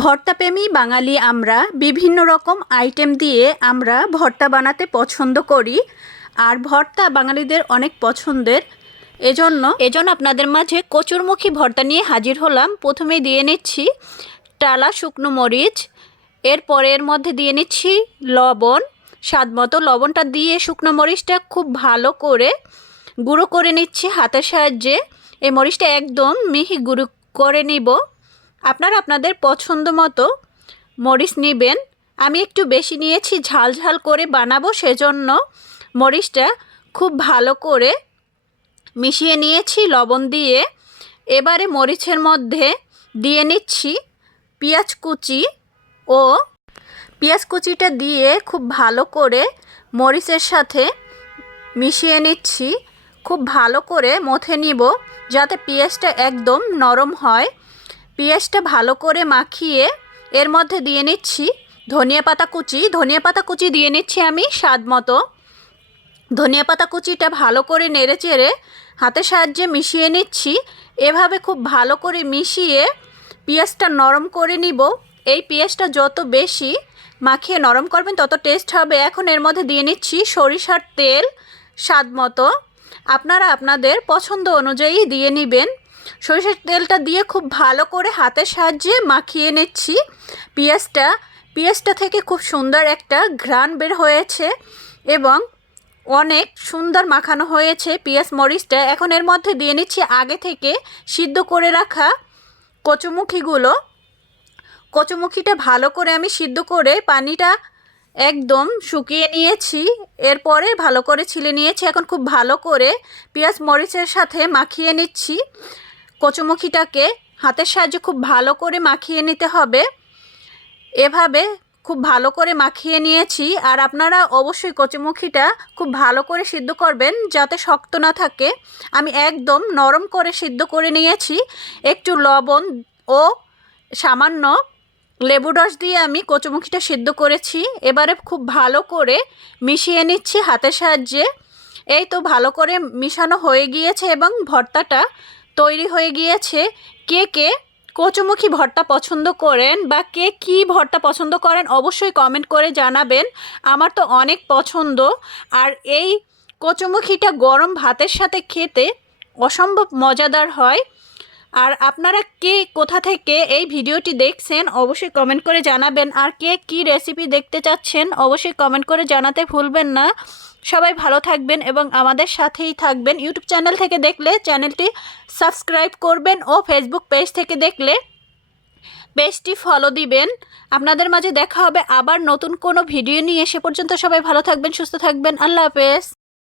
ভর্তাপ্রেমী বাঙালি আমরা বিভিন্ন রকম আইটেম দিয়ে আমরা ভর্তা বানাতে পছন্দ করি, আর ভর্তা বাঙালিদের অনেক পছন্দের। এজন্য এজন্য আপনাদের মাঝে কচুরমুখী ভর্তা নিয়ে হাজির হলাম। প্রথমেই দিয়ে নিচ্ছি টালা শুকনো মরিচ, এরপরে এর মধ্যে দিয়ে নিচ্ছি লবণ। স্বাদ মতো লবণটা দিয়ে শুকনো মরিচটা খুব ভালো করে গুঁড়ো করে নিচ্ছি হাতের সাহায্যে। এই মরিচটা একদম মিহি গুঁড়ো করে নিব। আপনারা আপনাদের পছন্দ মতো মরিচ নেবেন। আমি একটু বেশি নিয়েছি, ঝাল ঝাল করে বানাবো, সেজন্য মরিচটা খুব ভালো করে মিশিয়ে নিয়েছি, লবণ দিয়ে। এবারে মরিচের মধ্যে দিয়ে নিচ্ছি পেঁয়াজ কুচি ও পেঁয়াজ কুচিটা দিয়ে খুব ভালো করে মরিচের সাথে মিশিয়ে নিচ্ছি। খুব ভালো করে মথে নিব, যাতে পেঁয়াজটা একদম নরম হয়। পেঁয়াজটা ভালো করে মাখিয়ে এর মধ্যে দিয়ে নিচ্ছি। ধনিয়া পাতা কুচি, ধনিয়া পাতা কুচি দিয়ে নিচ্ছি আমি স্বাদ মতো। ধনিয়া পাতা কুচিটা ভালো করে নেড়ে চেড়ে হাতের সাহায্যে মিশিয়ে নিচ্ছি। এভাবে খুব ভালো করে মিশিয়ে পেঁয়াজটা নরম করে নিব। এই পেঁয়াজটা যত বেশি মাখিয়ে নরম করবেন, তত টেস্ট হবে। এখন এর মধ্যে দিয়ে নিচ্ছি সরিষার তেল স্বাদ মতো। আপনারা আপনাদের পছন্দ অনুযায়ী দিয়ে নেবেন। সরিষার তেলটা দিয়ে খুব ভালো করে হাতের সাহায্যে মাখিয়ে নিচ্ছি। পেঁয়াজটা পেঁয়াজটা থেকে খুব সুন্দর একটা ঘ্রাণ বের হয়েছে এবং অনেক সুন্দর মাখানো হয়েছে পেঁয়াজ মরিচটা। এখন এর মধ্যে দিয়ে নিচ্ছি আগে থেকে সিদ্ধ করে রাখা কচুমুখিগুলো। কচুমুখিটা ভালো করে আমি সিদ্ধ করে পানিটা একদম শুকিয়ে নিয়েছি। এরপরে ভালো করে ছিলে নিয়েছি। এখন খুব ভালো করে পেঁয়াজ মরিচের সাথে মাখিয়ে নিচ্ছি। কচুমুখিটাকে হাতের সাহায্যে খুব ভালো করে মাখিয়ে নিতে হবে। এভাবে খুব ভালো করে মাখিয়ে নিয়েছি আর আপনারা অবশ্যই কচুমুখিটা খুব ভালো করে সিদ্ধ করবেন যাতে শক্ত না থাকে। আমি একদম নরম করে সিদ্ধ করে নিয়েছি। একটু লবণ ও সামান্য লেবু রস দিয়ে আমি কচুমুখিটা সিদ্ধ করেছি। এবারে খুব ভালো করে মিশিয়ে নিচ্ছি হাতের সাহায্যে। এই তো ভালো করে মিশানো হয়ে গিয়েছে এবং ভর্তাটা তৈরি হয়ে গিয়েছে। কে কে কচুমুখী ভর্তা পছন্দ করেন বা কে কী ভর্তা পছন্দ করেন অবশ্যই কমেন্ট করে জানাবেন। আমার তো অনেক পছন্দ। আর এই কচুমুখিটা গরম ভাতের সাথে খেতে অসম্ভব মজাদার হয়। আর আপনারা কে কোথা থেকে এই ভিডিওটি দেখছেন অবশ্যই কমেন্ট করে জানাবেন। আর কে কি রেসিপি দেখতে চাচ্ছেন অবশ্যই কমেন্ট করে জানাতে ভুলবেন না। সবাই ভালো থাকবেন এবং আমাদের সাথেই থাকবেন। ইউটিউব চ্যানেল থেকে দেখলে চ্যানেলটি সাবস্ক্রাইব করবেন ও ফেসবুক পেজ থেকে দেখলে পেজটি ফলো দিবেন। আপনাদের মাঝে দেখা হবে আবার নতুন কোনো ভিডিও নিয়ে। সে পর্যন্ত সবাই ভালো থাকবেন, সুস্থ থাকবেন। আল্লাহ হাফেজ।